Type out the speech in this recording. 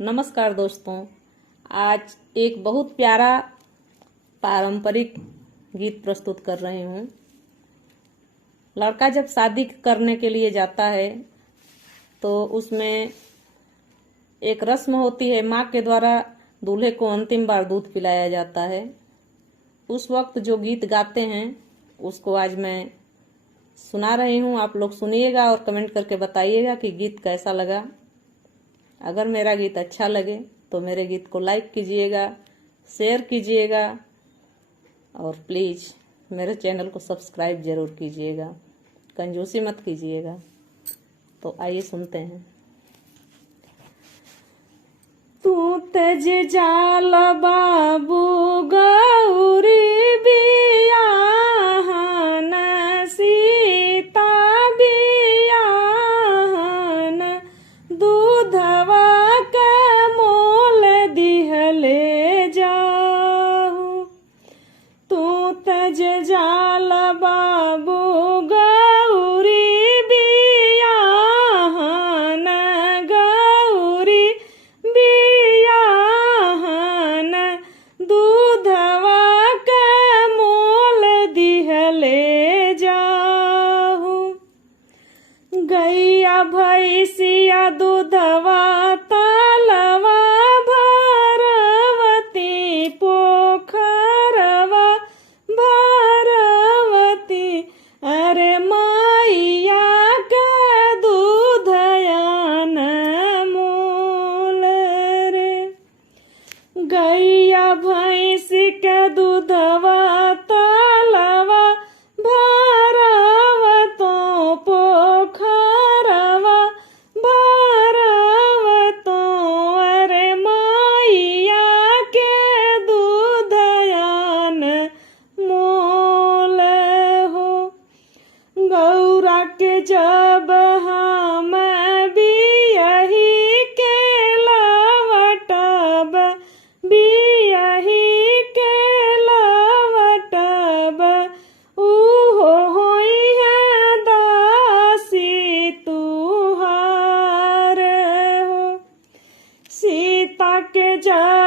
नमस्कार दोस्तों। आज एक बहुत प्यारा पारंपरिक गीत प्रस्तुत कर रही हूँ। लड़का जब शादी करने के लिए जाता है तो उसमें एक रस्म होती है, माँ के द्वारा दूल्हे को अंतिम बार दूध पिलाया जाता है। उस वक्त जो गीत गाते हैं उसको आज मैं सुना रही हूँ। आप लोग सुनिएगा और कमेंट करके बताइएगा कि गीत कैसा लगा। अगर मेरा गीत अच्छा लगे तो मेरे गीत को लाइक कीजिएगा, शेयर कीजिएगा और प्लीज़ मेरे चैनल को सब्सक्राइब जरूर कीजिएगा, कंजूसी मत कीजिएगा। तो आइए सुनते हैं। तू तज जाल बाबू गौरी बियाहन सीता बियाहन दूधवा के मोल दिहले जाहू। तू तज जाल बाबू गौरी बियाहन गौरी बियाहन दूधवा के मोल दिहले जाहू। गैया भैसिया दूधवा तालवा भरवती पोखरवा भरवती। अरे मैया के दूधयान मोल रे। गैया भैंस के दूधवा तालवा भरवतो पोखरवा भरवतो। अरे मैया के दूधयान मोल हो। गौरा के जब हम बियही के लवटब बियही के लवटब उहो होई है दासी तुहार हो। सीता के जब